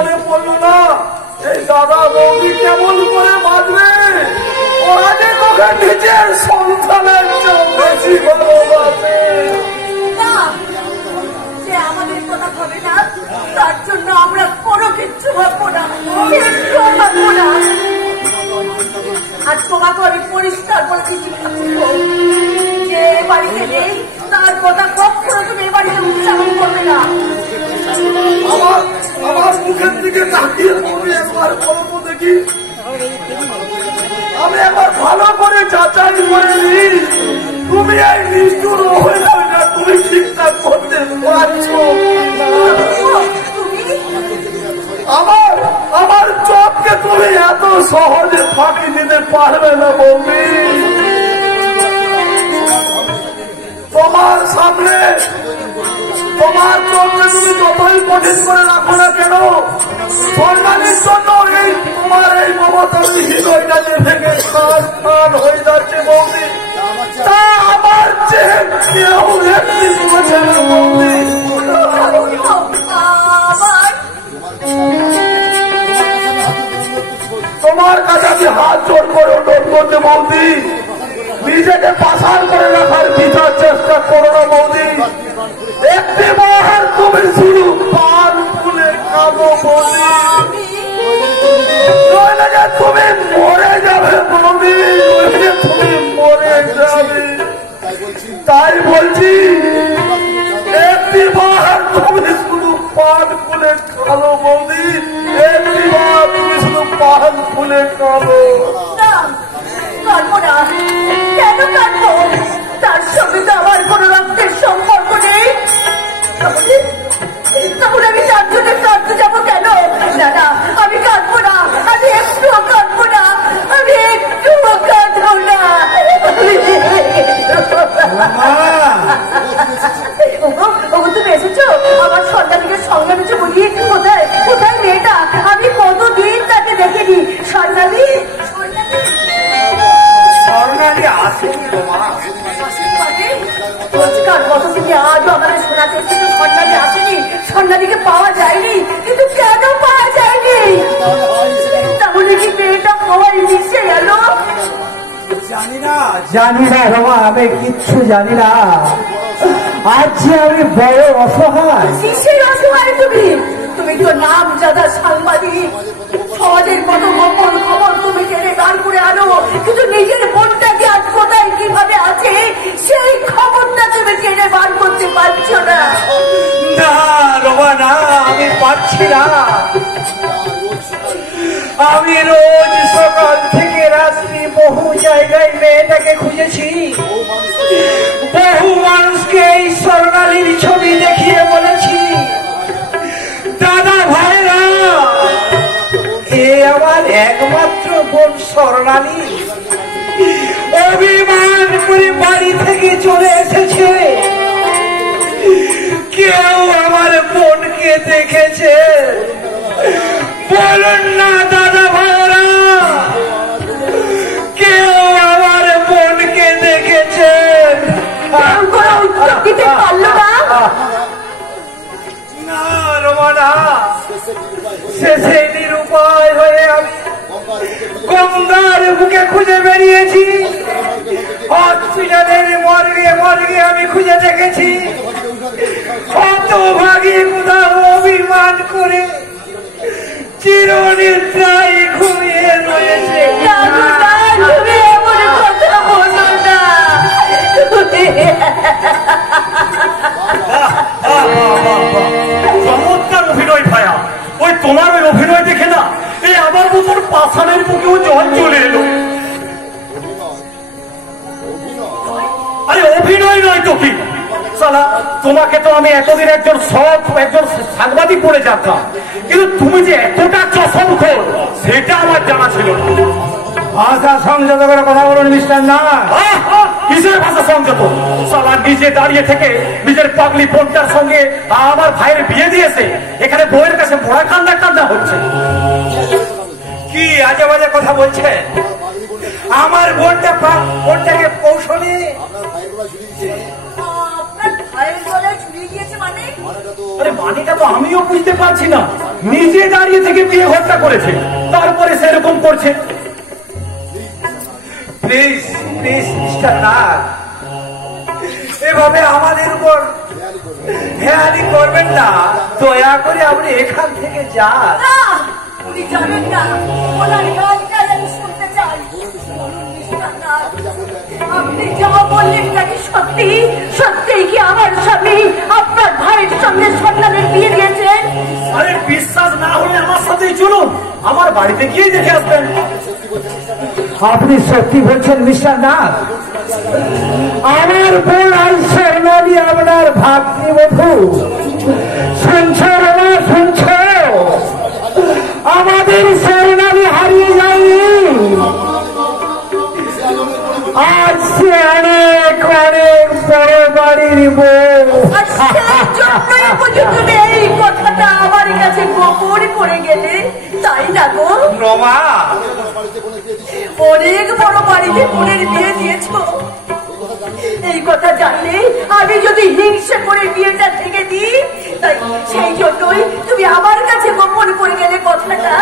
মনে পড়লো না এই দাদা বৌদি কেমন করে বাঁচবে? ওরা যে তোকে নিজের সন্তানের চেয়ে বেশি ভালোবাসে। আমাদের কথা ভাবে না, তার জন্য আমরা কোনো কিচ্ছু ভাববো না, কিচ্ছু ভাববো না। আর তোমাকে আমি পরিষ্কার করে চিঠি থাকবো যে বাড়িতে নেই তার কথা কখনো তুমি এ বাড়িতে উচ্চারণ করবে না। আমার মুখের দিকে তাকিয়ে তুমি একবার বলবো দেখি, আমি একবার ভালো করে যাচাই করে নিই তুমি এই নিষ্ঠুর মহিলাটা তুমি ঠিকঠাক করতে পারছো। আমার চোখকে তুমি এত সহজে ফাঁকি দিতে পারবে না বৌদি। তোমার সামনে তোমার চোখকে তুমি যতই কঠিন করে রাখো না কেন, সন্তানের জন্য এই তোমার এই মমতার হৃদয়টা যে থেকে খান খান হয়ে যাচ্ছে বৌদি, তা আমার চেয়ে কেউ একটি বুঝে না বৌদি। তোমার কাছে আমি হাত জোর করে অনুরোধ করতে বৌদি, নিজেকে পাশার করে রাখার বিচার চেষ্টা করো না বৌদি। একটি বার তুমি শুধু পান খুলে খাবো বৌদি, নইলে যে তুমি মরে যাবে বৌদি, নইলে তুমি মরে যাবে। তাই বলছি একটি বার তুমি শুধু পান খুলে খাবো বৌদি, একটি বার তুমি শুধু পান খুলে খাবো। কেন কাটবো? তার সঙ্গে তো আমার কোনো রক্তের সম্পর্ক নেই, তখন আমি তার জন্য কাঁদতে যাবো কেন? না না, আমি কাঁদবো না, আমি একটুও কাঁদবো না, আমি একটুও কাঁদবো না। তুমি এসেছো আমার সন্তানকে সঙ্গে নিচে বলি, কোথায় কোথায় মেয়েটা? আমি কতদিন তাকে দেখিনি। সন্তানী স্বর্ণালী আসেনি তোমার রোজকার কত থেকে আজও আমাদের শোনাতে কিন্তু সন্ন্যাসী আসেনি, সন্ন্যাসীকে পাওয়া যায়নি। কিন্তু কেন পাওয়া যায়নি? তাহলে কি মেয়েটা হওয়াই মিশে গেল? জানি না রমা, আমি কিচ্ছু জানি না। আজ যে আমি বড় অসহায়। কিসের অসহায় তুমি? তুমি তো নাম জাদা সাংবাদিক, সমাজের কত গোপন খবর তুমি টেনে বার করে আনো, কিন্তু নিজের বোনটাকে আজ কোথায় কিভাবে আছে সেই খবরটা তুমি টেনে বার করতে পারছো না। না রমা না, আমি পারছি না। আমি রোজ সকাল থেকে রাত্রি বহু জায়গায় মেয়েটাকে খুঁজেছি, বহু মানুষকে এই স্বর্ণালীর ছবি দেখিয়ে বলেছি, দাদা ভাইরা এ আমার একমাত্র বোন স্বর্ণালী অভিমান করে বাড়ি থেকে চলে এসেছে। কেউ আমার বোনকে দেখেছে বলুন না দাদা ভাইরা, কেউ আমার বোনকে দেখেছেন? না রমনা, শেষে নিরুপায় হয়ে আমি গঙ্গার বুকে খুঁজে বেরিয়েছি। হসপিটালের মর্গে মর্গে আমি খুঁজে দেখেছি, হতভাগী কোথাও অভিমান করে চিরনিদ্রায় ঘুমিয়ে রয়েছে। চমৎকার অভিনয় ভাইয়া, ওই তোমার ওই অভিনয় দেখে না এই আমার মতন পাছানের বুকেও জল চলে এলো। আরে অভিনয় নয় তো কি সালা, তোমাকে তো আমি এতদিন একজন সাংবাদিক বলে জানতাম, কিন্তু তুমি যে এতটা চশমখোর সেটা আমার জানা ছিল না। ভাষা সংযত করে কথা বলুন মিস্টার না। কিসের ভাষা সংযত? সালা নিজে দাঁড়িয়ে থেকে নিজের পাগলি বোনটার সঙ্গে আমার ভাইয়ের বিয়ে দিয়েছে, এখানে বউয়ের কাছে ভরা কান্না কান্না হচ্ছে। কি আজে বাজে কথা বলছে? আমার বোনটাকে কৌশলী ভাইয়ের গলায় ঝুলিয়ে দিয়েছে মানে? আরে মানেটা তো আমিও বুঝতে পারছি না। নিজে দাঁড়িয়ে থেকে বিয়ে হত্যা করেছে, তারপরে সেরকম করছে। প্লিজ প্লিজ মিস্টার নাথ, এভাবে আমাদের উপর হেয়ালি করবেন না, দয়া করে আপনি এখান থেকে যান। উনি জানেন না ওনার গানটাই আমি শুনতে চাই। আপনি যা বললেন নাকি সত্যি? সত্যি কি আমার স্বামী আপনার ভাইয়ের সঙ্গে সন্তানের বিয়ে দিয়েছেন? আরে বিশ্বাস না হলে আমার সাথেই চলুন, আমার বাড়িতে গিয়ে দেখে আসবেন। আপনি সত্যি বলছেন মিস্টার নাথ? আমার বোন আর স্বর্ণালী আপনার ভাতৃবধূ, শুনছ না শুনছ? আমাদের স্বর্ণালী হারিয়ে যায়নি, আজ সে অনেক অনেক বড় বাড়ির বউ। এই কথাটা আমার কাছে গোপন করে গেলে, তাই না গো রমা? অনেক বড় বাড়িতে বোনের বিয়ে দিয়েছ। এই কথা জানলে আমি যদি হিংসে করে বিয়েটা থেকে দিই, তাই সেই জন্যই তুমি আমার কাছে গোপন করে গেলে কথাটা।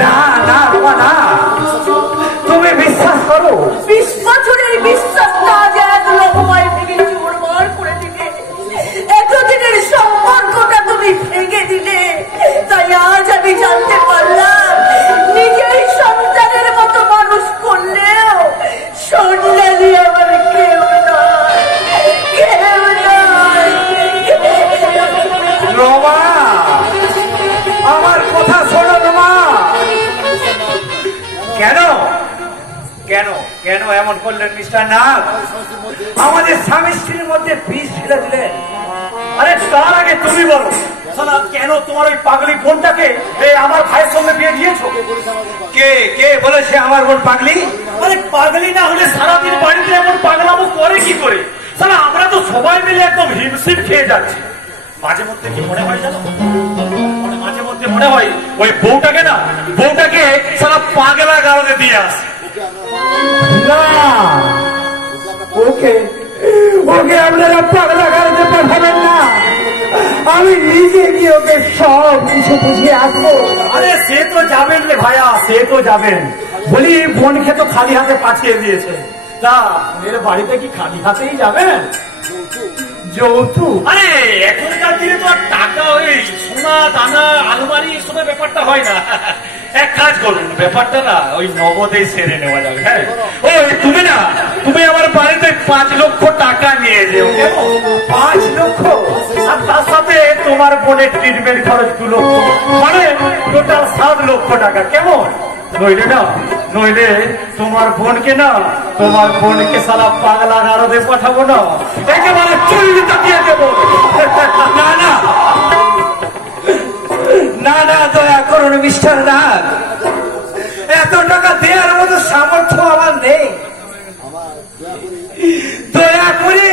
না না রমা না, তুমি বিশ্বাস করো। 20 বছরের বিশ্বাসটা আজ এক লহমায় ভেঙে চুরমার করে দিলে। এতদিনের সম্পর্কটা তুমি ভেঙে দিলে, তাই আজ আমি জানতে পারলাম নিজের সন্তানের মতো মানুষ করলেও সন্তানই আমার কেউ নয়, কেউ নয়। রমা, আমার কথা শোনো রমা। কেন কেন কেন এমন করলেন মিস্টার নাথ? আমাদের স্বামী স্ত্রীর মধ্যে বিষ ঢেলে দিলেন। আরে তার আগে তুমি বলো, শোনা কেন তোমার ওই পাগলি বোনটাকে আমার ভাইয়ের সঙ্গে বিয়ে দিয়েছো? কে কে বলেছে আমার বোন পাগলি? আরে পাগলি না হলে সারাদিন বাড়িতে এমন পাগলামো করে কি করে? সারা আমরা তো সবাই মিলে একদম হিমশিম খেয়ে যাচ্ছি। মাঝে মধ্যে কি মনে হয় জানো, মাঝে মধ্যে মনে হয় ওই বউটাকে সারা পাগলা গাড়তে দিয়ে আসে। না, ওকে ওকে আপনারা পাগলা গাড়িতে পাঠাবেন না, আমি নিজে গিয়ে ওকে সব কিছু বুঝিয়ে আসবো। আরে সে তো যাবেন রে ভাইয়া, সে তো যাবেন। বলি বোনকে তো খালি হাতে পাঠিয়ে দিয়েছে, তা এর বাড়িতে কি খালি হাতেই যাবেন? যৌতুক? আরে এখনকার দিনে তো আর টাকা ওই সোনা দানা আলমারি এসবের ব্যাপারটা হয় না। এক কাজ করুন, ব্যাপারটা না ওই নগদে সেরে নেওয়া যাবে। হ্যাঁ, ওই তুমি আমার বাড়িতে 5 লক্ষ টাকা নিয়ে যেও। 5 লক্ষ? আর তার সাথে তোমার বোনের ট্রিটমেন্ট খরচ 2 লক্ষ, মানে টোটাল 7 লক্ষ টাকা। কেমন? নইলে তোমার বোনকে সারা পাগলা গারদে পাঠাবো না, একেবারে চুল্লিটা দিয়ে দেবো। না না না না, দয়া করুন মিস্টার নাথ, এত টাকা দেওয়ার মতো সামর্থ্য আমার নেই। দয়া করে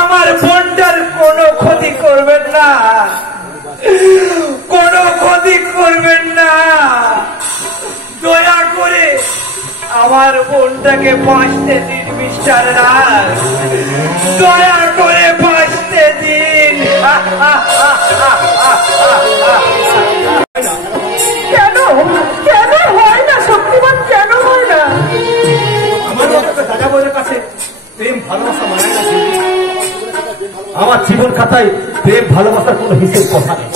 আমার বোনটার কোনো ক্ষতি করবেন না, কোনো ক্ষতি করবেন না। দয়া করে আমার বোনটাকে বাঁচতে দিন মিস্টার নাথ, দয়া করে বাঁচতে দিন। কেন কেন হয় না? সত্যিমান কেন হয় না? আমার দাদা বউয়ের কাছে প্রেম ভালোবাসা মানে না। আমার জীবন খাতায় প্রেম ভালোবাসার কোনো হিসেব কথা নেই,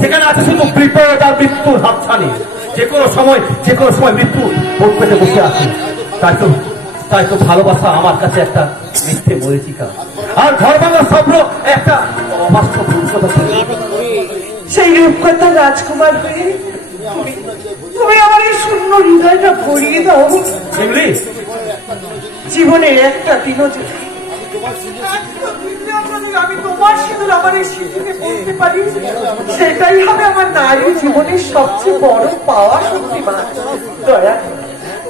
সেখানে আছে শুধু বিপদ আর মৃত্যুর হাতছানি। যে কোনো সময় মৃত্যু ভোট পেতে বসে আছে। তাই তো ভালোবাসা আমার কাছে একটা মিথ্যে মরিচিকা, আর ঘর ভাঙার স্বপ্ন একটা অবাস্তব রূপকথা। সেই রূপকথা রাজকুমার হয়ে তুমি আমার এই শূন্য হৃদয়টা ভরিয়ে দাও। জীবনের একটা দিনও যদি আমি তোমার সিঁদুর আমার এই সিঁদুরে পড়তে পারি, সেটাই হবে আমার নারী জীবনের সবচেয়ে বড় পাওয়া। শক্তিমান,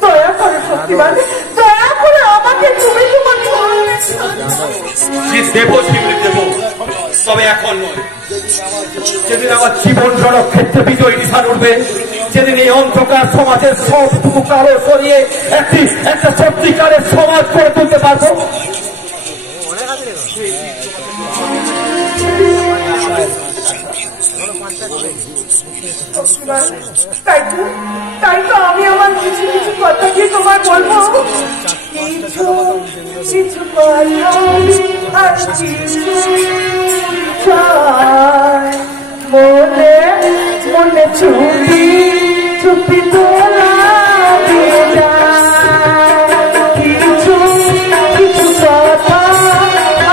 দয়া করে শক্তিমান, দয়া করে আমাকে তুমি তোমার দেবো, তবে এখন নয়। যেদিন আমার জীবন রণক্ষেত্রে বিজয় নিশান উঠবে, যেদিন এই অন্ধকার সমাজের সবটুকু কালো সরিয়ে একটা সত্যিকারের সমাজ করে তুলতে পারবো। তাই তো আমি আমার কিছু কিছু কথা কি তোমার বলবো। কিছু কিছু মনে মনে চুপি চুপি তোলা কিছু কিছু কথা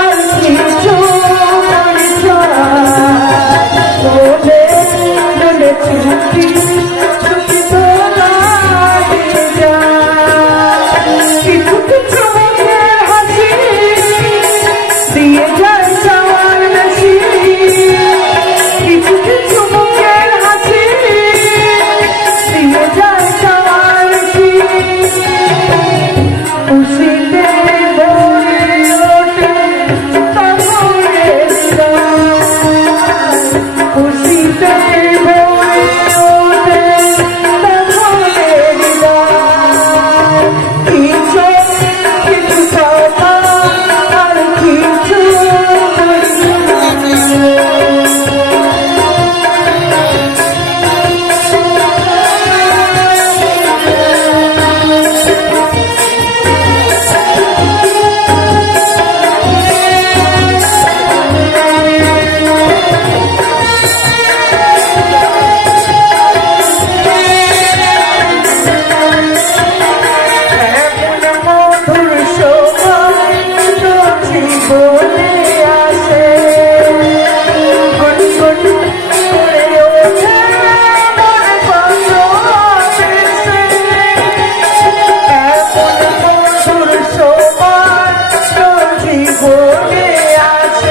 আর কিছু মনে মনে চুপি চুপি তোলা কিছু কিছু মুখের হাসি দিয়ে যায় যাওয়ার বেশি কিছু কিছু মুখের হাসি দিয়ে যায় যাওয়ার বেশি খুশিতে ভরে ওঠে তখনের খুশিতে ভরে ওঠে তখনের কিছু কিছু কথা আর কিছু মধুর সময় বলে আসে গুনগুন করে ওঠে মন ভালোবেসে এমন মধুর সময় বলে আসে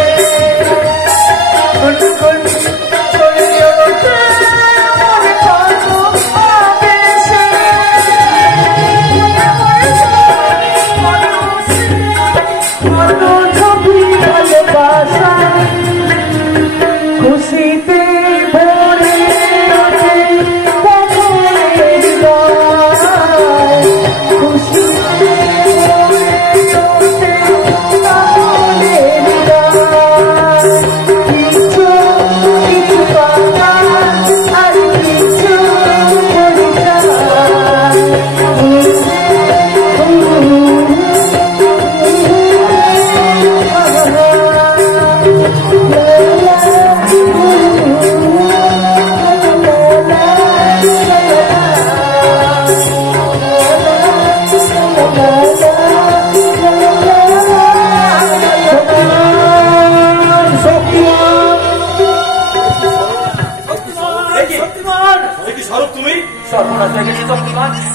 গুনগুন করে ওঠে মন ভালোবেসে ভালোবাসা খুশিতে ভরে ওঠে তখনের খুশিতে ভরে ওঠে তখনের কিছু কিছু কথা আর কিছু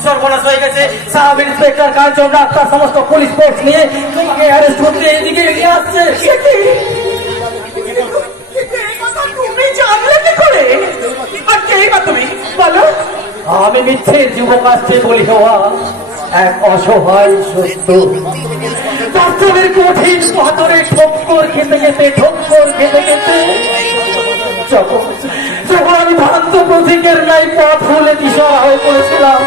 সর্বনাশ হয়ে গেছে। সাব ইন্সপেক্টর কাঞ্চন ডাক্তার সমস্ত পুলিশ ফোর্স নিয়ে তোমাকে অ্যারেস্ট করতে এদিকে এগিয়ে আসছে। তুমি জানলে কি করে? আর কে বা তুমি বলো? আমি মিথ্যের যুবক আসছে বলি হওয়া এক অসহায় সত্য বাস্তবের কঠিন পাথরে ঠক্কর খেতে খেতে যখন আমি ভ্রান্ত প্রতীকের নাই পথ হলে দিশারা হয়ে পড়েছিলাম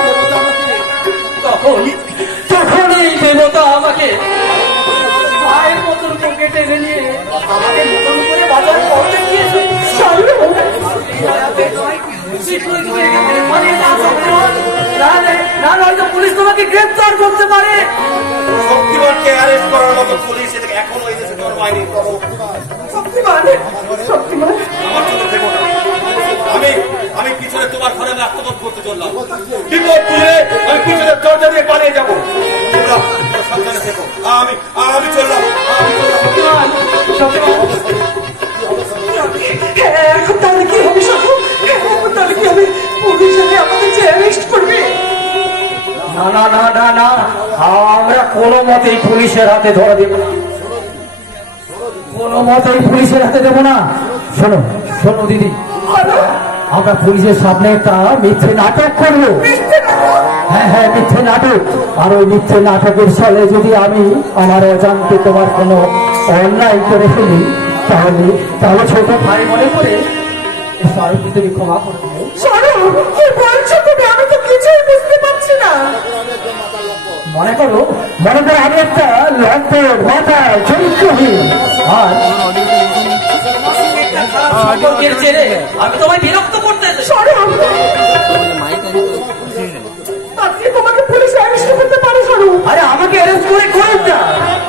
তখন এই দেবতা আমাকে মায়ের মতন বুকে টেনে নিয়ে আমাকে নতুন করে বাজার করতে গিয়েছে। পুলিশ তোমাকে গ্রেফতার করতে পারে। শক্তিমানকে অ্যারেস্ট করার মতো পুলিশ এখনো এই দেশে তোমার পায়নি। শক্তিমান আমার চোখে দেখো না। আমি পিছনে তোমার ঘরে আমি আত্মবোধ করতে চললাম। বিপদ তুলে আমি পিছনে দরজা দিয়ে পালিয়ে যাবো। তোমরা সাবধানে থেকো। আমি চললাম। এখন তাহলে কি হবে? এখন তাহলে কি হবে? পুলিশ আমাদের যে অ্যারেস্ট করবে। না না না না না, আমরা কোনো মতেই পুলিশের হাতে ধরা দেব না, কোনো মতেই পুলিশের হাতে দেব না। শোনো শোনো দিদি, আমরা পুলিশের সামনে একটা মিথ্যে নাটক করবো। হ্যাঁ হ্যাঁ, মিথ্যে নাটক। আর ওই মিথ্যে নাটকের সালে যদি আমি আমার অজান্তে তোমার কোনো অন্যায় করে ফেলি তাহলে ছোট ভাই মনে করে তুমি ক্ষমা করে দেবে। কি বলছো তুমি? আমি তো কিছুই বুঝতে পারছি না। মনে করো আমি একটা লম্পট মাথায় চরিত্রহীন আর আমি তোমায় বিরক্ত আজকে তোমাকে পুলিশ অ্যারেস্ট করতে পারে স্বরূপ। আরে আমাকে অ্যারেস্ট করে করেন না,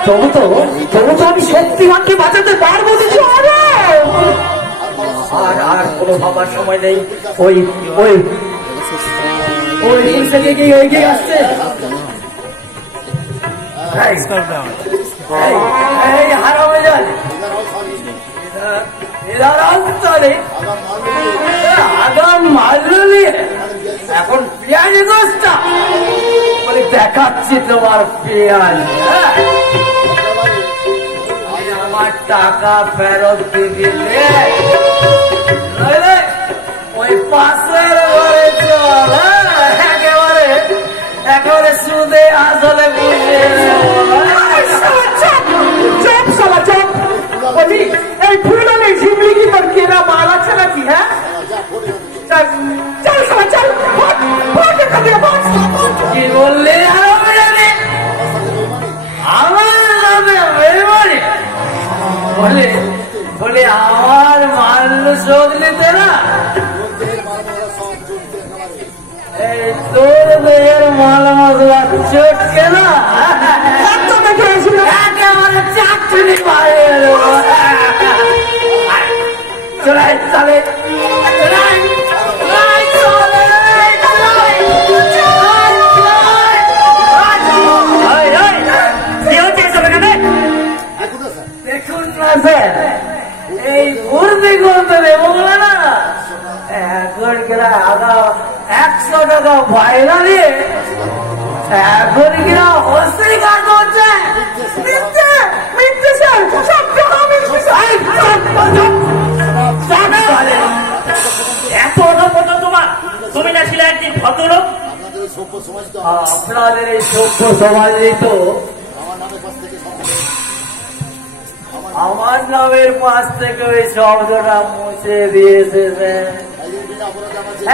তবু তো আমি শক্তিমানকে বাঁচাতে পারবো। আর কোনো ভাবার সময় নেই। ওই ওই ওই এগিয়ে আসছে। হারামজান আগাম মারলি, এখন পেঁয়াজি দোষটা বলে দেখাচ্ছি তোমার পেঁয়াজ। আমার টাকা ফেরত দিবি, ওই পাশের ঘরে চল, একেবারে সুদে আসলে বুঝে। এই ফুলদানে ঝিমলি কি তোর কেনা মাল আছে নাকি? হ্যাঁ চল চল চল, কি বললে? আমার নামে বলে বলে আমার মাল শোধ নিতে না, এই তোর দেহের মাল মশলা চটকে না একেবারে চাকরি পায়ে চলাই চলে। দেখুন না স্যার, এই ভর্তি করতে দেবো না, এখন কিনা আধা 100 টাকা ভাইলা দিয়ে এখন কিনা অস্বীকার করছে। এত অনবত তোমার, তুমি না ছিলে একদিন ভদ্রলোক। আপনাদের এই সভ্য সমাজেই তো আমার নামের পাশ থেকে ওই শব্দটা মুছে দিয়েছে।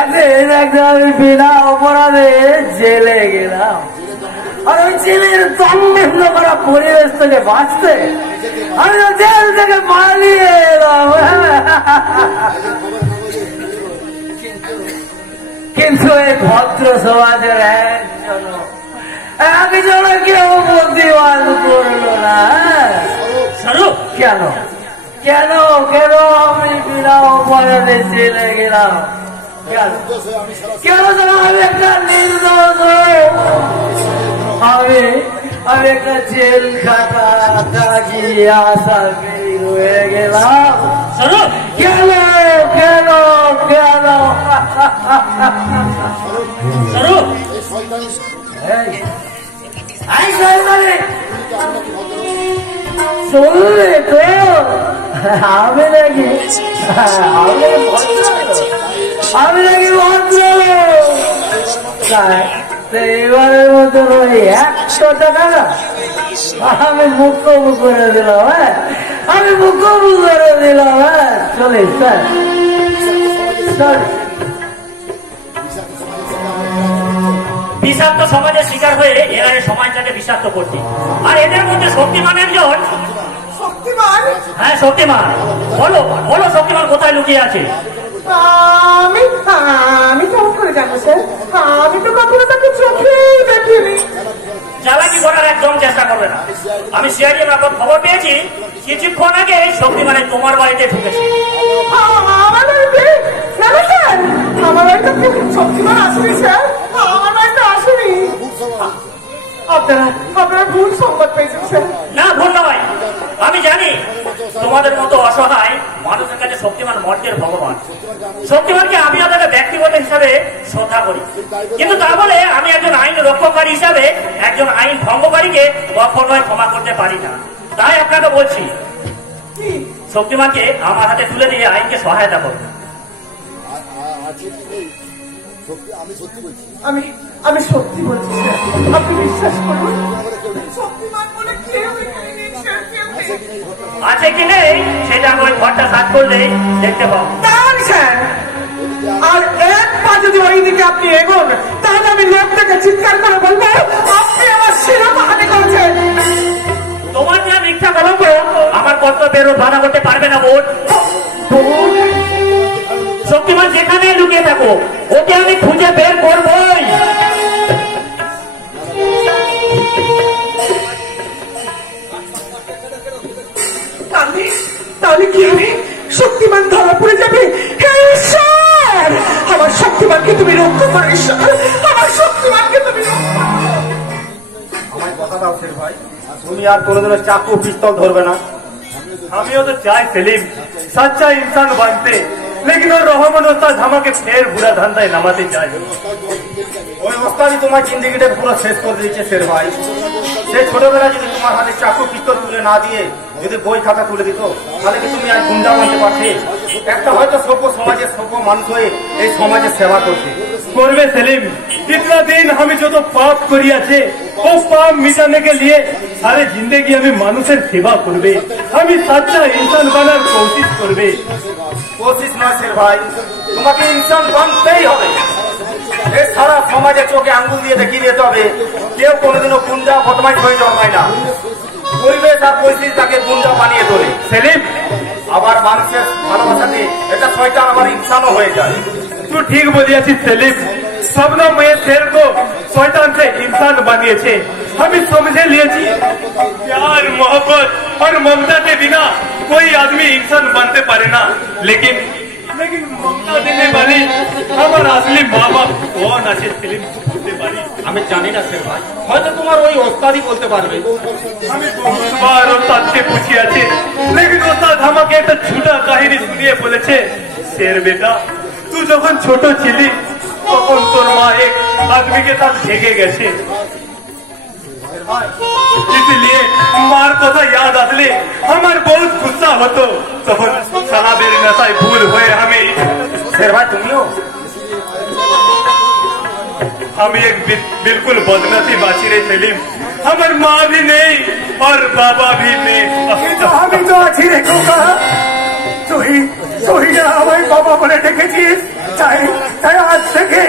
একদিন আমি বিনা অপরাধে জেলে গেলাম, আর ওই জেলের দম্ভেন্দ্র করা পরিবেশ থেকে বাঁচতে আমি তো জেল থেকে পালিয়ে এলাম। কিন্তু এই ভদ্র সমাজের একজন কেউ বুদ্ধিমান করলো না। কেন কেন কেন আমি বিনা অপরাধে জেলে গেলাম? কেন আমি একটা নির্দোষ, আমি একটা জেল খাটা কাজিয়ে আসামি হয়ে গেলাম। কেন কেন কেন? শুনলে তো আমি নাকি ভদ্র, এবারের মধ্যে ওই 100 টাকা আমি মুখোমুখ করে দিলাম। আমি মুখোমুখ করে দিলাম। চলে স্যার স্যার। বিষাক্ত সমাজের শিকার হয়ে এরা সমাজটাকে বিষাক্ত করছে, আর এদের মধ্যে শক্তিমান একজন। শক্তিমান? হ্যাঁ শক্তিমান। বলো বলো শক্তিমান কোথায় লুকিয়ে আছে? আমি কেমন করে জানবো স্যার? আমি তো কখনো তাকে চোখেই দেখিনি। চালাকি করার একদম চেষ্টা করবে না। আমি সিআইডি মারফত খবর পেয়েছি কিছুক্ষণ আগে শক্তিমানে তোমার বাড়িতে ঢুকেছে। আমার বাড়িতে? না স্যার, আমার বাড়িতে শক্তিমান আসেনি স্যার, আমার বাড়িতে আসেনি। আপনারা ভুল সংবাদ পেয়েছেন স্যার। না ভুল নয়, আমি জানি তোমাদের মতো অসহায় মানুষের কাছে শক্তিমান মর্তের ভগবান। শক্তিমানকে আমি আপনাকে ব্যক্তিগত হিসাবে শ্রদ্ধা করি, কিন্তু তা বলে আমি একজন আইন রক্ষাকারী হিসাবে একজন আইন ভঙ্গকারীকে কখনোই ক্ষমা করতে পারি না। তাই আপনাকে বলছি শক্তিমানকে আমার হাতে তুলে দিয়ে আইনকে সহায়তা করবে। আমি সত্যি বলছি স্যার, আপনি বিশ্বাস করুন। শক্তিমান বলে কেউ এখানে নেই স্যার, কেউ নেই। আছে কি নেই সেটা আমি ওই ঘরটা সার্চ করলেই দেখতে পাবো। দাঁড়ান স্যার, আর এক পা যদি ওই দিকে আপনি এগোন তাহলে আমি লোকটাকে চিৎকার করে বলবো আপনি আমার শিরোপাহানি করেছেন। তোমার যা মিথ্যা কলঙ্ক আমার কর্তব্যের বাধা করতে পারবে না বোন। শক্তিমান যেখানে লুকিয়ে থাকো থাকো, ওকে আমি খুঁজে বের করবই। তাহলে কি হবে? শক্তিমান ধরা পড়ে যাবে। হে ঈশ্বর, আমার শক্তিমানকে তুমি রক্ষা করো। ঈশ্বর, আমার শক্তিমানকে তুমি রক্ষা করো। আমার কথা দাও শের ভাই, তুমি আর কোনোদিনও চাকু পিস্তল ধরবে না। আমিও তো চাই সেলিম सच्चा इंसान बनते, लेकिन वो रहमान उस्ताद আমাকে ফের বুড়া ধান্দায় নামাতে চায়। ওই ওস্তাদই তোমার জিন্দগিটা পুরো শেষ করে দিয়েছে শের ভাই। সেই ছোটবেলা যদি তোমার হাতে চাকু পিস্তল তুলে না দিয়ে যদি বই খাতা তুলে দিত, তাহলে কি তুমি আর গুন্ডা বানতে পারতে? একটা হয়তো সভ্য সমাজের সভ্য মানুষ হয়ে এই সমাজের সেবা করতে করবে। সেলিম, इतना दिन हम जो तो पाप करियाছে, वो पाप मिटाने के लिए सारे जिंदगी हमें মানুষের সেবা করবে, আমি सच्चा इंसान বানার কোশিশ করবে। কোশিশ না শের ভাই, তোমাকে ইনসান বানতেই হবে। এই সারা সমাজে চোখে আঙ্গুল দিয়ে দেখিয়ে দিতে হবে কেউ কোনোদিনও গুন্ডা বদমাইশ হয়ে জন্মায় না। পরিবেশ আর পরিস্থিতি তাকে গুন্ডা বানিয়ে তোলে। সেলিম, আবার মানুষের ভালোবাসাতে এটা শয়তান আবার ইনসানও হয়ে যায়। তুই ঠিক বলিয়াছিস সেলিম, सबनों में शेर को शैतान से इंसान बनिए। हम समझे लिए प्यार मोहब्बत और ममता के बिना कोई आदमी इंसान बनते पारे ना। लेकिन ममता देने वाली हमारा असली माँ बाप कौन আছে সেলিম বলতে পারি? আমি জানি না শের ভাই, হয়তো তোমার ওই ওস্তাদই বলতে পারবে। আমি বহুবার ওস্তাদকে পুছিয়াছি, लेकिन ওস্তাদ আমাকে একটা ছোট কাহিনী শুনিয়ে বলেছে, শের বেটা তুই যখন ছোট ছিলি তখন তোর মা এক आदमी के साथ भेगे গেছে। इसलिए मार কথা याद আসলে আমার बहुत गुस्सा হতো। তখন শরাবের নেশায় ভুল হয়ে আমি শের ভাই তুমিও আমি एक बिल्कुल बदनसीब बाची रे सेलिम। हमार माँ भी नहीं और बाबा भी नहीं, तो আমি তো আছি রে খোকা। তুই আমার বাবা বলে ডেকেছিস, তাই আজ থেকে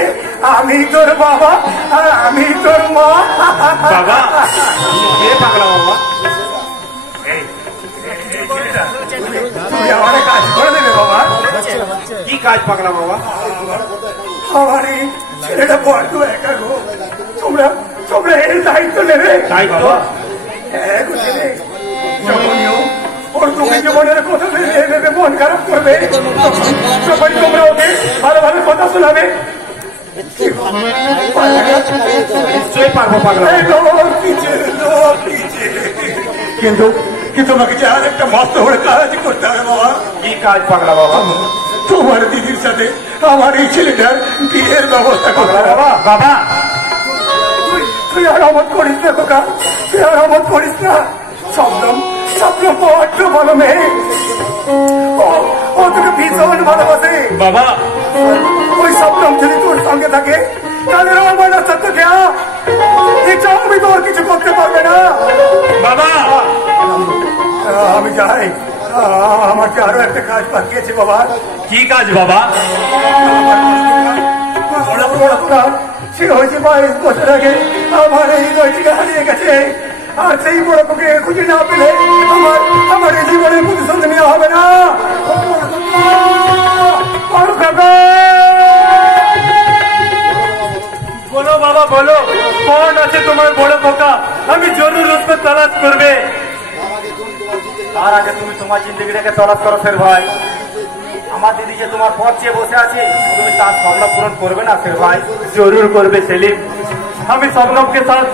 আমি তোর বাবা আর আমি তোর মা। বাবা কে পাগলা বাবা? তুমি আমার কাজ করে দেবে বাবা। কি কাজ পাগলা বাবা? আমার এই ছেলেটা বড্ড একা গো, তোমরা এর দায়িত্ব নেবে। তাই বাবা? হ্যাঁ গো ছেলে, ওর তুমি জীবনের কথা ভেবে মন খারাপ করবে, তখন তোমরা ওকে ভালো ভালো কথা শোনাবে। নিশ্চয়ই পারবো পাগলা। কিন্তু তোমাকে যে আর একটা মস্ত হয়ে কাজ করতে হবে বাবা। কি কাজ পাগলা বাবা? তোমার দিদির সাথে আমার এই ছেলেটার বিয়ের ব্যবস্থা করতে বাবা। বাবা তুই আর অমত করিস না খোকা, তুই আর অমত করিস না। স্বপ্ন বড্ড ভালো মেয়ে, ও তোকে ভীষণ ভালোবাসে বাবা। ওই স্বপ্ন যদি তোর সঙ্গে থাকে তাহলে আমার সাথে দেয়া আমি তোর কিছু করতে পারবে না বাবা। আমি যাই, আমাকে আরো একটা কাজ পাঠিয়েছে বাবা। কি কাজ বাবা? সে হয়েছে 22 বছর আগে আমার এই হৃদয়টিকে হারিয়ে গেছে, আর সেই বড়কে খুঁজে না পেলে আমার এই জীবনের প্রতিশোধ নেওয়া হবে না। বলো বাবা বলো, কোন আছে তোমার বড় খোকা? আমি জরুর उसको तलाश করবে। তার আগে তুমি তোমার জিন্দগিটাকে তলাশ করো শের ভাই। আমার দিদি যে তোমার পথ চেয়ে বসে আছে, তুমি তার স্বপ্ন পূরণ করবে না শের ভাই? জরুর করবে সেলিম। আমি স্বপ্নম के साथ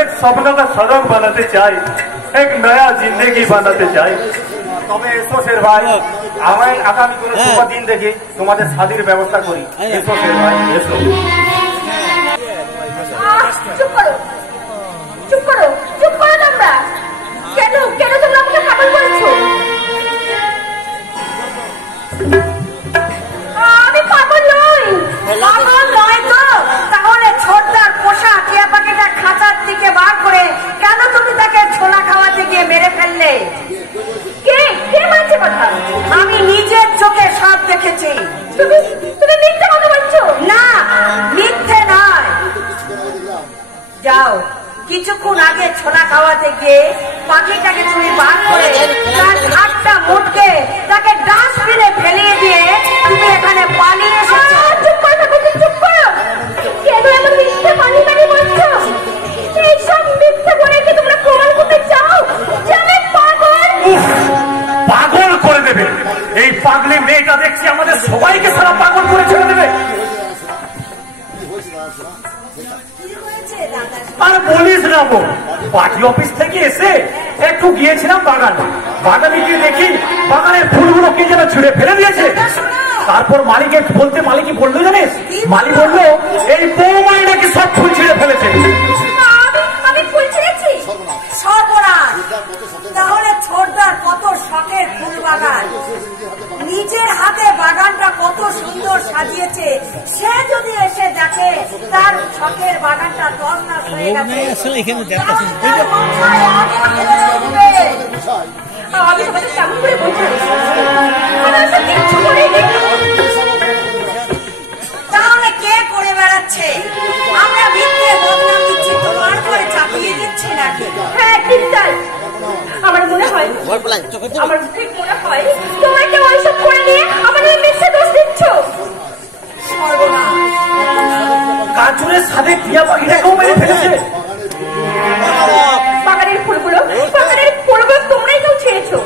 एक सपनों का सदक बनाते चाই, एक नया जिंदगी बनाते চাই। তবে এসো শের ভাই, আমি আগামী কোনো শুভ দিন দেখে তোমাদের শাদীর ব্যবস্থা করি। এসো শের ভাই, এসো। চুপ করো তোমরা। কেন তোমরা আমাকে পাগল করেছো? আমি পাগল নই তো। তাহলে ছোটদার পোষা টিয়া পাখিটা খাঁচার দিকে বার করে কেন তুমি তাকে ছোলা খাওয়াতে গিয়ে মেরে ফেললে? কে মানছে কথা? আমি নিজের চোখে সব দেখেছি। তুমি মিথ্যে কথা বলছো? না, মিথ্যে নয়। যাও, কিছুক্ষণ আগে ছোলা খাওয়াতে গিয়ে পাখিটাকে তুমি বার করে তার হাতটা মুটকে তাকে ডাস্টবিনে ফেলিয়ে দিয়ে তুমি এখানে পালিয়ে এসেছো। চুপ করে থাকো পার্টি অফিস থেকে এসে একটু গিয়েছিলাম বাগানে। বাগানে গিয়ে দেখি বাগানের ফুলগুলো কে যেন ছিঁড়ে ফেলে দিয়েছে। তারপর মালিককে বলতে মালিকই বললো জানিস, মালিক বললো এই বৌমাই নাকি সব ফুল ছিঁড়ে ফেলেছে। আমি ফুল ছিঁড়েছি? সর্বনাশ! তাহলে ছোটদার কত শখের ফুল বাগান, নিজের হাতে বাগানটা কত সুন্দর সাজিয়েছে, সে যদি এসে দেখে তার শখের বাগানটা তছনছ হয়ে গেছে, তার মাথায় আগুন ধরে উঠবে। আমি তোমাদের কেমন করে বোঝাই? কিচ্ছু করিনি। তাহলে কে করে বেড়াচ্ছে? আমরা মিথ্যে বদনাম দিচ্ছি, তোমার করে চাপিয়ে দিচ্ছি নাকি? হ্যাঁ ঠিক তাই। আমার মনে হয় তোমার কেউ ওইসব করে নিয়ে আমাদের মিথ্যে দোষ দিচ্ছ। কাজুরের সাথে টিয়া পাখিটাকেও মেরে ফেলেছে। বাগানের ফুলগুলো তোমরাই কেউ ছেড়েছো।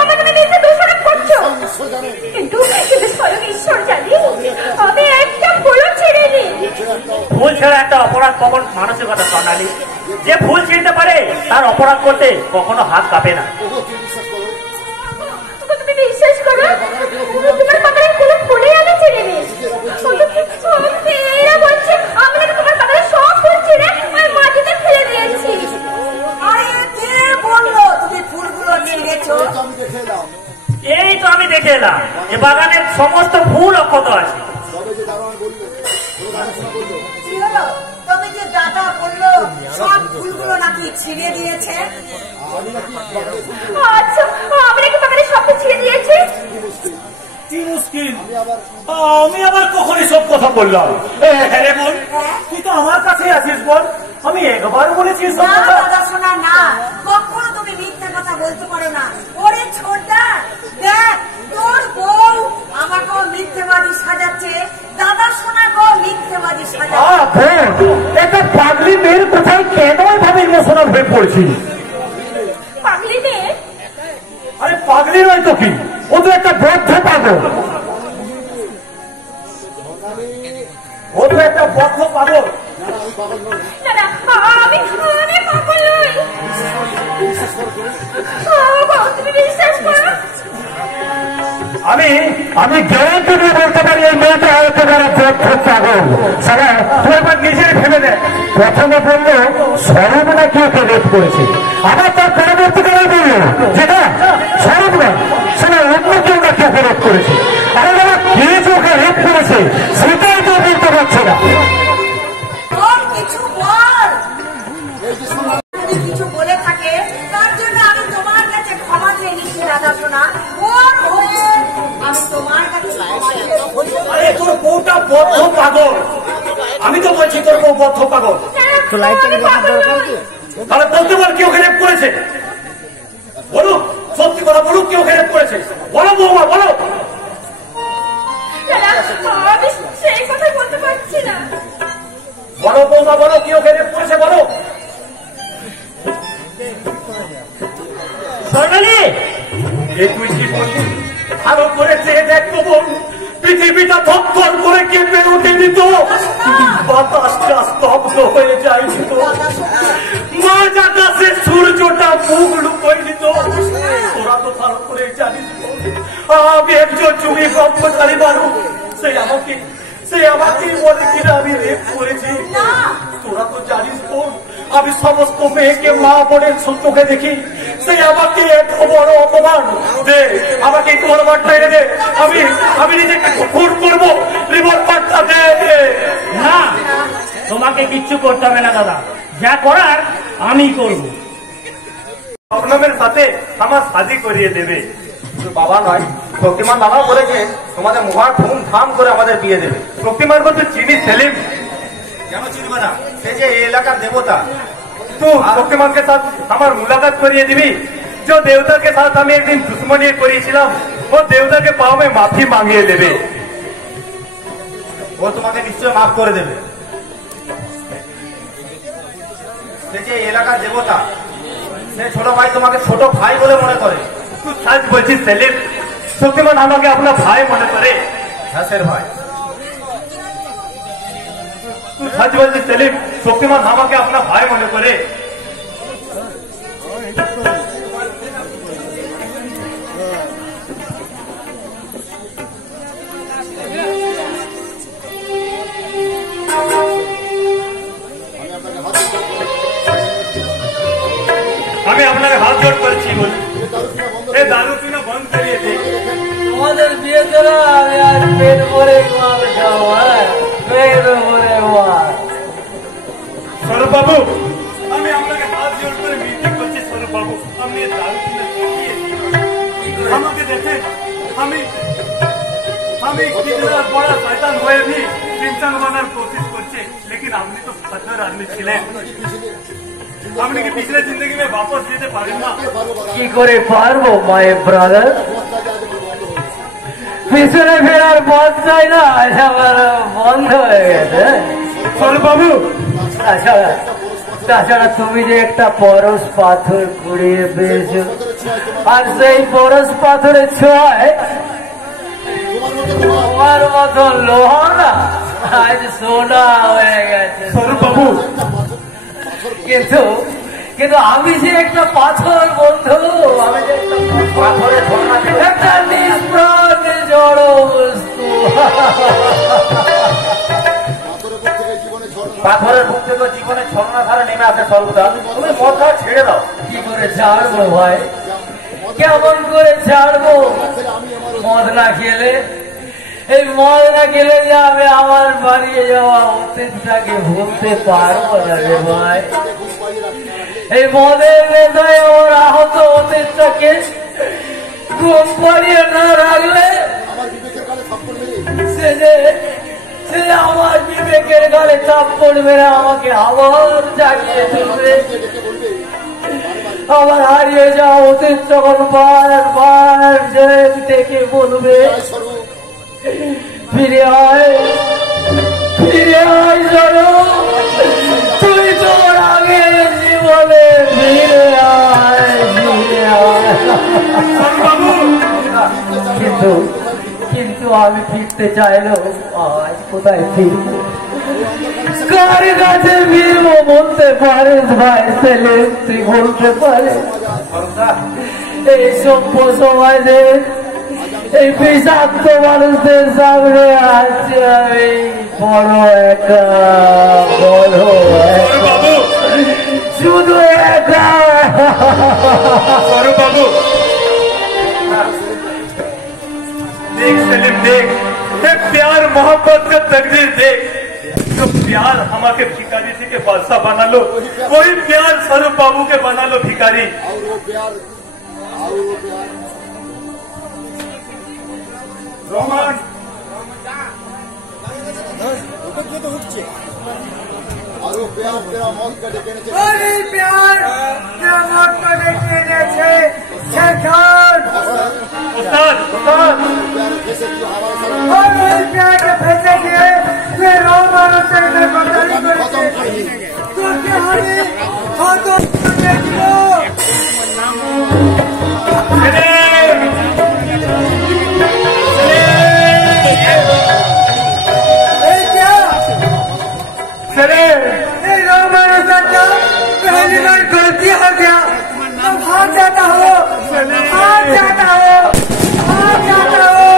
আমার তুমি মিথ্যে দোষারোপ করছো, কিন্তু স্বয়ং ঈশ্বর জানি আমি একটা ফুলও ছিঁড়িনি। ভুল ছেড়ে একটা অপরাধ কখন মানসিকতা প্রণালী, যে ভুল ছিঁড়তে পারে তার অপরাধ করতে কখনো হাত কাঁপে না। তুমি বিশ্বাস করো, তোমার বাগানের কোনো ফুলই আমি ছিঁড়িনি। এরা বলছে আমরা তোমার বাগানের সব ফুল ছিঁড়ে মাটিতে ফেলে দিয়েছি। আরে কে বললো তুমি ফুলগুলো ছিঁড়েছো? এই তো আমি দেখে এলাম যে বাগানের সমস্ত ফুল অক্ষত আছে। কি হলো? তবে যে দাদা বললো সব ফুলগুলো নাকি ছিঁড়ে দিয়েছে। আচ্ছা, আমরা কি বাগানের সব ফুল ছিঁড়ে দিয়েছি? কি মুশকিল, আমি আবার কখন সব কথা বললাম? হ্যাঁ রে বোন, তুই তো আমার কাছে আছিস বল। আমি একবার বলেছি সব না কথা। দাদা শোনা না, কখনো তুমি মিথ্যে কথা বলতে পারো না। ওরে ছোটদা, দেখ তোর বউ আমাকেও মিথ্যেবাদী সাজাচ্ছে, দাদা শোনাকেও মিথ্যেবাদী সাজাচ্ছে। একটা পাগলি মেয়ের কোথায় কেন এভাবে ইমোশনাল হয়ে পড়ছি? পাগলি মেয়ে? আরে পাগলি নয় তো কি, ও তো একটা বদ্ধ পাগল। ও তো একটা বদ্ধ পাগল। দাদা আমি পাগল নই। তুমি বিশ্বাস করো? আমি গ্যারান্টি দিয়ে বলতে পারি এই মেয়েটা একেবারে বদ্ধ পাগল। সারা তুই একবার নিজেই ভেবে দেখ। প্রথমে বললো সরব নাকি ওকে রেপ করেছে, আবার তার পরবর্তীকালে বললো যেটা সরব না সেটা অন্য কেউ নাকি ওকে রেপ করেছে। আরে বাবা, কে যে ওকে রেপ করেছে সেটাই তো বলতে পারছে না। কিছু বল, যদি কিছু বলে থাকে তার জন্য আমি তোমার কাছে ক্ষমা চেয়ে নিচ্ছি দাদা শোনা। ওর হয়ে আমি তোমার কাছে ক্ষমা চেয়ে নিচ্ছি। আরে তোর বউটা বদ্ধ পাগল, আমি তো বলছি তোর বউ বদ্ধ পাগল। তাহলে বলতে বল কেউ রেপ করেছে, বলুক সত্যি কথা বলুক, কেউ রেপ করেছে বলো বৌমা বলো। আমি সেই কথা বলতে পারছি না। বলো বৌমা বলো, কেউ রেপ করেছে বলো। স্বর্ণালী, এই তুই কি বলছিস? আরো করেছে দেখ তো বোন, পৃথিবীটা থরথর করে কেঁপে উঠে দিত, বাতাসটা স্তব্ধ হয়ে যাইছিল, মাঝ আকাশে সূর্যটা মুখ লুকোয় দিত। তোরা তো ভালো করে জানিস আমি একজন চুরি কর্মচারী মানুষ, সে আমাকে বলে কিনা আমি রেপ করেছি। তোরা তো জানিস বোন, আমি সমস্ত মেয়েকে মা বোনের চোখে দেখি, সে আমাকে এত বড় অপমান দে, আমাকে একটু রিভলভারটা এনে দে, আমি নিজেকে খুন করবো, রিভলভারটা দে। না, তোমাকে কিচ্ছু করতে হবে না দাদা, যা করার আমি করব। শবনমের সাথে আমার শাদি করিয়ে দেবে। বাবা নয়, শক্তিমান বাবা বলেছে তোমাদের মহা ধুমধাম করে আমাদের বিয়ে দেবে। শক্তিমান বলতে চিনি সেলিম, কেন চিনবে না? সে যে এই এলাকার দেবতা। তুই शक्तिमान के साथ हमार मुलाकात करिए दिवी। जो देवता के साथ हम एक दिन दुश्मनी करिएছিলাম, वो देवता के पाँव में माफी मांगिए देवे, वो तुम्हारे निश्चय माफ कर देवे। যে এলাকার দেবতা, সে ছোট ভাই তোমাকে ছোট ভাই বলে মনে করে। তুই সাজ বলছিস সেলিম, শক্তিমান আমাকে আপনার ভাই মনে করে? হ্যাঁ স্যার ভাই, তুই সাজ বলছিস সেলিম, শক্তিমান আমাকে আপনার ভাই মনে করে। আমি আপনাকে হাত জোড় করেছি বলে এই দারু পিনা বন্ধ করিয়ে দিই। তোমাদের বিয়ে করা আমি আজ পেট ভরে মাল খাওয়া, পেট ভরে মাল। স্বরূপ বাবু, আমি আপনাকে হাত জোড় করে বিনতি করছি। স্বরূপ বাবু, আপনি দারু পিনা শিখিয়ে আমাকে দেখেন। আমি कितना बड़ा शैतान हुए भी इंसान बनार कोशिश करছে, लेकिन আপনি তো पत्थर आदमी ছিলেন। আপনি কি পিছলে जिंदगी में वापस যেতে পারেন না? কি করে পারবো মাই ব্রাদার? পিছনে ফেরার পথ চাই না, আমার বন্ধ হয়ে গেছে। স্বরূপ বাবু, তাছাড়া তুমি যে একটা পরশ পাথর কুড়িয়ে পেয়েছো, আর সেই পরশ পাথরের ছোঁয়ায় তোমার মতো লোহা না আজ সোনা হয়ে গেছে। স্বরূপ বাবু, কিন্তু কিন্তু আমি যে একটা পাথর বন্ধু, আমি যে একটা পাথরের ছোঁয়া, একটা নিষ্প্রাণ জড় বস্তু। পাথরের মুখ থেকে জীবনের ঝর্ণা ধারা নেমে আসে সর্বদা। তুমি মনটা ছেড়ে দাও। কি করে ছাড়বো ভাই, কেমন করে ছাড়বো? মদ না খেলে, এই মদ না খেলে যে আমি আমার বাড়িয়ে যাওয়া অতীতটাকে ভুলতে পারবো না রে ভাই। এই মদের নেশায় আমার আহত অতীতটাকে ঘুম পাড়িয়ে না রাখলে সে যে আমার বিবেকের গালে চাপ পড়বে না, আমাকে আবার জাগিয়ে তুলবে। আমার হারিয়ে যাওয়া অতীত যখন বারবার দেখে বলবে ফিরে আয়, ফিরে আয় চলো, তুই তোর আগে জীবনে ফিরে আয়, ফিরে আয়। কিন্তু আমি ফিরতে চাইলেও আজ কোথায় ফিরবো, কার কাছে ফিরবো বলতে পারিস ভাই ছেলে? তুই বলতে পারিস? এই সভ্য সমাজে এই বিষাক্ত মানুষদের সামনে আছে আমি বড় একা, বড় শুধু একা। স্বরূপ বাবু, देख सलीम देख, ये प्यार मोहब्बत का तकदीर देख। जो प्यार हमारे भिखारी जी के बादशाह बना लो, वही प्यार स्वरूप बाबू के बना लो भिखारी। रोमान प्यार तेरा मौत का डे प्यार तेरा मौत का डे उस्ताद प्यार के फैसे किए रोमान पहली बार गलती हो गया, अब हार जाता हो, हार जाता हो, हार जाता हो।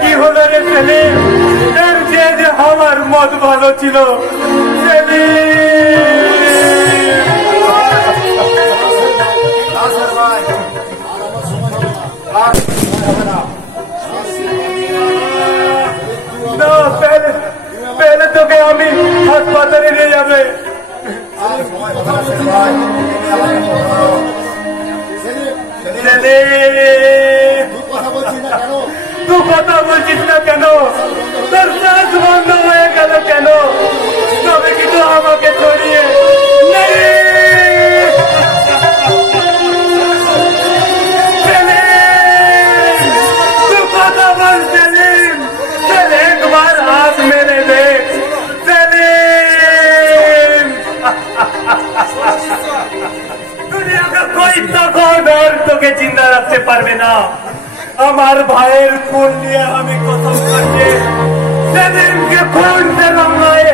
কি হলো রে সেলিম? যে আমার মত ভালো ছিল पहले तो के আমি হাসপাতালে নিয়ে যাবে। तू কথা বলছিস না কেন? তোর শ্বাস বন্ধ হয়ে গেল কেন? তবে কিন্তু আমাকে ছড়িয়ে तू কথা বল সেলিম, एक बार हाथ मेरे दे सेलिम। दुनिया का कोई ताकतवर তোকে জিন্দা রাখতে পারবে না। আমার ভাইয়ের খুন নিয়ে আমি কসম করছি, সেদিনকে খুন সে রঙায়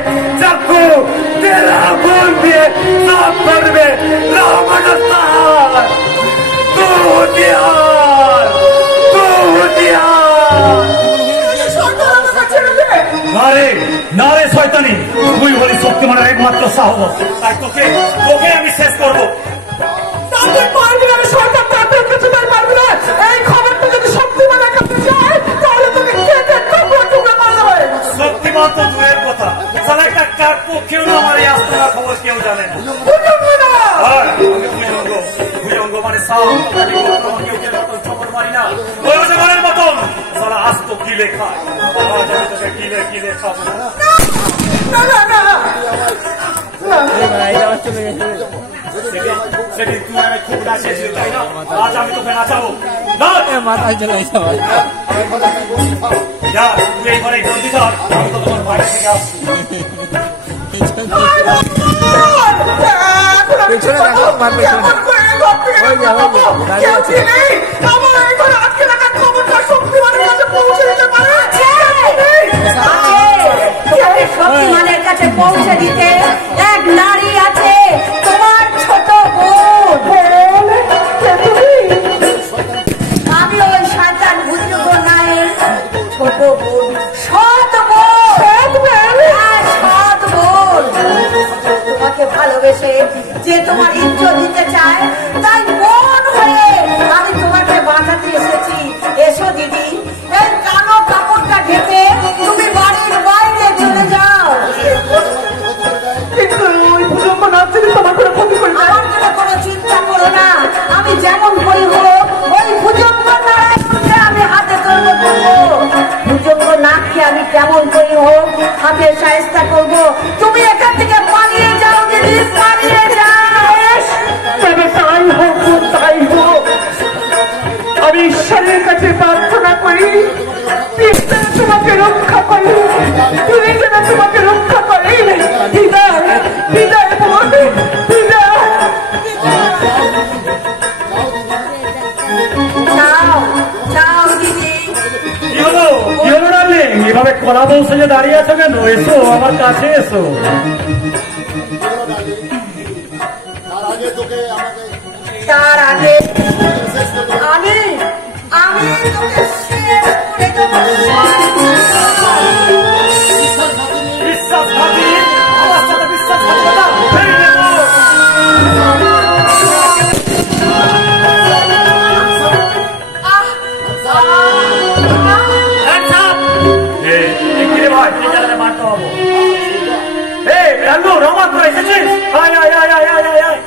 को तेरा बोल दिए साफ कर दे तू होतियार নারে নারে শয়তানি তুই হলি শক্তিমানের একমাত্র সাহস তাই তোকে তোকে আমি শেষ করবো তাদের পারবি না সরকার তাদের কিছুতে পারবি না এই খবরটা যদি শক্তিমানের কাছে যায় তাহলে তোকে কেটে টুকরো টুকরো করা হবে শক্তিমান তো দূরের কথা সালা একটা কার পক্ষেও না আমার এই আস্তানার খবর কেউ জানে না ভুজঙ্গ মানে সাহস খবর মারি না ওই অজগরের মতন সালা আজ তো গিলে খায় আজ আমি তোকে গিলে গিলে খাবো না না না না সেদিন তুই আমি খুব নাচেছিলি তাই না আজ আমি তোকে নাচাবো মাথায় চলে যা তুই এই ঘরে জলদি ধর আমি তো তোমার বাইরে থেকে আসছি পেছনে রাখো আমার পেছনে শক্তিমানের কাছে পৌঁছে দিতে এক নারী আছে তোমার ছোট বোন আমি ওই সন্তান ভুজঙ্গ নায়ের ছোট বোন সৎ বোন তোমাকে ভালোবেসে যে তোমার ইজ্জত দিতে চায় তাই বোন হয়ে আমি তোমাকে বাঁচাতে এসেছি এসো দিদি এই কালো কাপড়টা ঢেকে তুমি বাড়ির বাইরে চলে যাও কিন্তু ওই ভুজঙ্গ নাচ যদি তোমার কোনো ক্ষতি করবে আমার জন্য কোনো চিন্তা করো না আমি যেমন করি হোক ওই ভুজঙ্গ নাচকে আমি হাতে তুলবো ভুজঙ্গ নাচকে আমি কেমন করি হোক হাতে চেষ্টা করবো তুমি এখান থেকে পালিয়ে যাও দিদি পালিয়ে যাও তবে তাই হোক তাই হোক আমি ঈশ্বরের কাছে প্রার্থনা করি তোমাকে রক্ষা করি তুমি যেন তোমাকে রক্ষা করে বিদায় বিদায় বলবে বিদায় যাও যাও দিদি কি হলো ডার্লিং এভাবে কলা বলছে যে দাঁড়িয়ে আছো কেন এসো আমার কাছে এসো তার আগে আমি আমি তোকে শেষ করে দেবো বিশ্বাসঘাতী আমার সাথে বিশ্বাসঘাতকতা ভেঙে দেবো ভাই এই জায়গায় মারতে হবো এই রান্নু রমাত করে এসেছিস আয় আয় আয় আয় আয় আয় আয়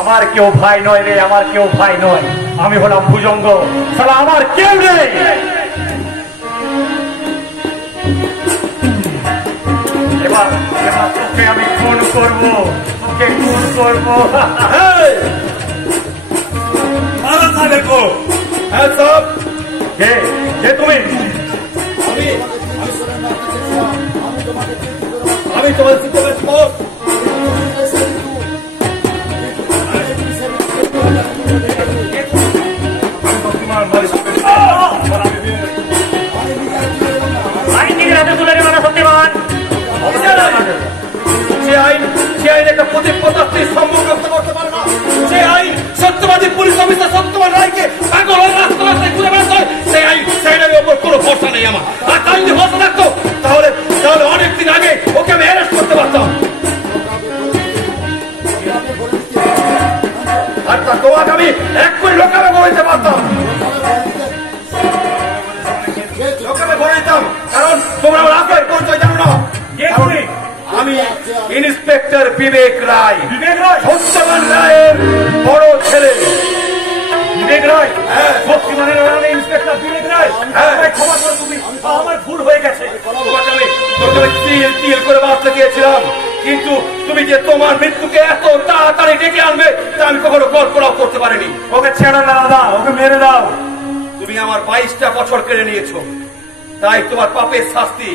আমার কেউ ভাই নয় রে আমার কেউ ভাই নয় আমি হলাম ভুজঙ্গ সালা আমার কেউ নেই এবার তোকে আমি খুন করবো তোকে খুন করবো মারা না দেখো হ্যাঁ সব কে তুমি আমি তোমার সত্যবাদী পুলিশ অফিসার সত্যবান রায়কে পাগল রাস্তা রাস্তায় ঘুরে বেড়াতে হয় সেই আইন সেইটার উপর কোনো ভরসা নেই আমার আর তাই যদি ভরসা থাকতো তাহলে তাহলে অনেকদিন আগে ওকে আমি অ্যারেস্ট করতে পারতাম আর তা তোমাকে আমি এক করে লোকাবে বলতে পারতাম লোকাবে বলে দিতাম কারণ তোমরা আমার আসলে পরিচয় জানো না আমি ইন্সপেক্টর বিবেক রায় সত্যবান রায়ের বড় ছেলে বিবেক রায় শক্তিমানের ইন্সপেক্টর বিবেক রায় ক্ষমা করো তুমি আমার ভুল হয়ে গেছে তোকে তিল করে বাঁচতে গিয়েছিলাম কিন্তু তুমি যে তোমার মৃত্যুকে এত তাড়াতাড়ি ডেকে আনবে তা আমি কখনো কল্পনাও করতে পারিনি ওকে ছেড়ে না দাদা ওকে মেরে দাও তুমি আমার 22টা বছর কেড়ে নিয়েছো তাই তোমার পাপের শাস্তি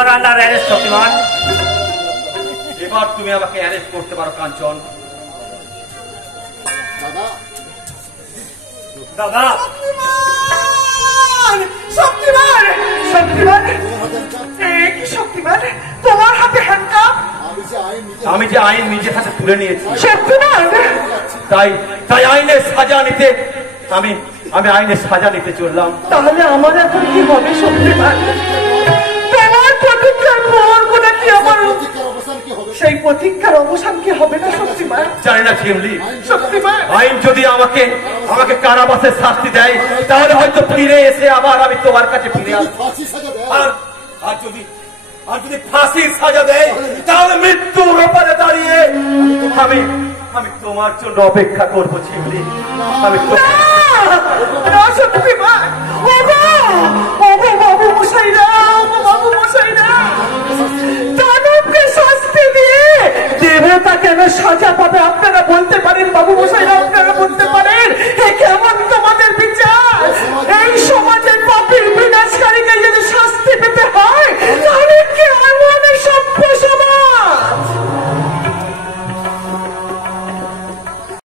আর আন্ডার অ্যারেস্ট শক্তিমান। এবার তুমি আমাকে অ্যারেস্ট করতে পারো কাঞ্চন। দাদা শক্তিমান, শক্তিমান, কি শক্তিমান, তোমার হাতে হ্যান্ডকাপ? আমি যে আইন নিজের হাতে তুলে নিয়েছি, শক্তিমান, তাই তাই আইনের সাজা নিতে আমি আইনের সাজা নিতে চললাম। তাহলে আমার এখন কি হবে শক্তিমান? তোমার প্রতিজ্ঞার পর কি আমার সেই প্রতিজ্ঞার অবসান কি হবে না শক্তিমান? জানি না ঝিমলি, শক্তিমান, আইন যদি আমাকে কারাবাসের শাস্তি দেয়, তাহলে হয়তো ফিরে এসে আবার আমি তোমার কাছে ফিরে আসবো। আর যদি ফাঁসির সাজা দেয়, তাহলে মৃত্যুর ব্যাপারে দাঁড়িয়ে আমি তোমার জন্য অপেক্ষা করবো ঝিমলি। আমি না শক্তিমান, ওগো বাবু মশাইরা, বাবু মশাইরা, দানবকে শাস্তি দিয়ে দেবতা কেন সাজা পাবে আপনারা বলতে পারেন? বাবু মশাইরা, আপনারা